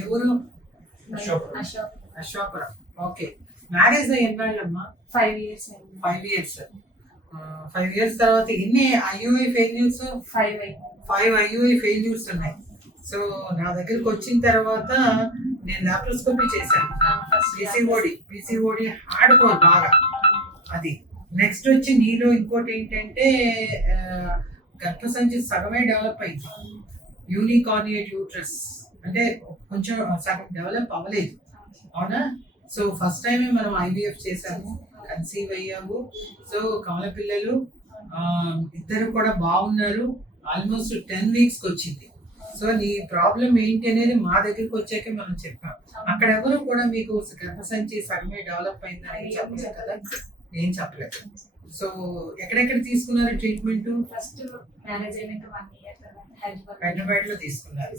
ఎవరు? Ashok. అశోకరం. Okay. Marriage ఎన్నాళ్ళమ్మా? 5 years అయింది. 5 years. 5 years తర్వాత ఎన్ని ఐయుఐ ఫెయిల్యూర్స్? 5 అయింది. 5 ఐయుఐ ఫెయిల్యూర్స్ ఉన్నాయి. సో నా దగ్గరికి వచ్చిన తర్వాత నేను లాప్రోస్కోపీ చేశాను. పిసిఓడి హార్డ్ కోర్ బాగా. అది నెక్స్ట్ వచ్చి నీలో ఇంకోటి ఏంటంటే గర్భసంచి సగమే డెవలప్ అయింది. యూనికార్నియేట్ యూట్రస్ అంటే కొంచెం సగం డెవలప్ అవ్వలేదు, అవునా? సో ఫస్ట్ టైమే మనం ఐవీఎఫ్ చేసాము, కన్సీవ్ అయ్యాము. సో కమల పిల్లలు ఇద్దరు కూడా బాగున్నారు. ఆల్మోస్ట్ 10 weeks వచ్చింది. సో నీ ప్రాబ్లం ఏంటి అనేది మా దగ్గరికి వచ్చాకే మనం చెప్పాం. అక్కడ ఎవరు కూడా మీకు గర్భసంచి సగమే డెవలప్ అయిందని చెప్పలేదు కదా, ఏం చెప్పలేదు. సో ఎక్కడెక్కడ తీసుకున్నారు ట్రీట్మెంట్? ఫస్ట్ మ్యారేజ్ అయినాక 1 year తర్వాత హైదరాబాద్ లో తీసుకున్నారు.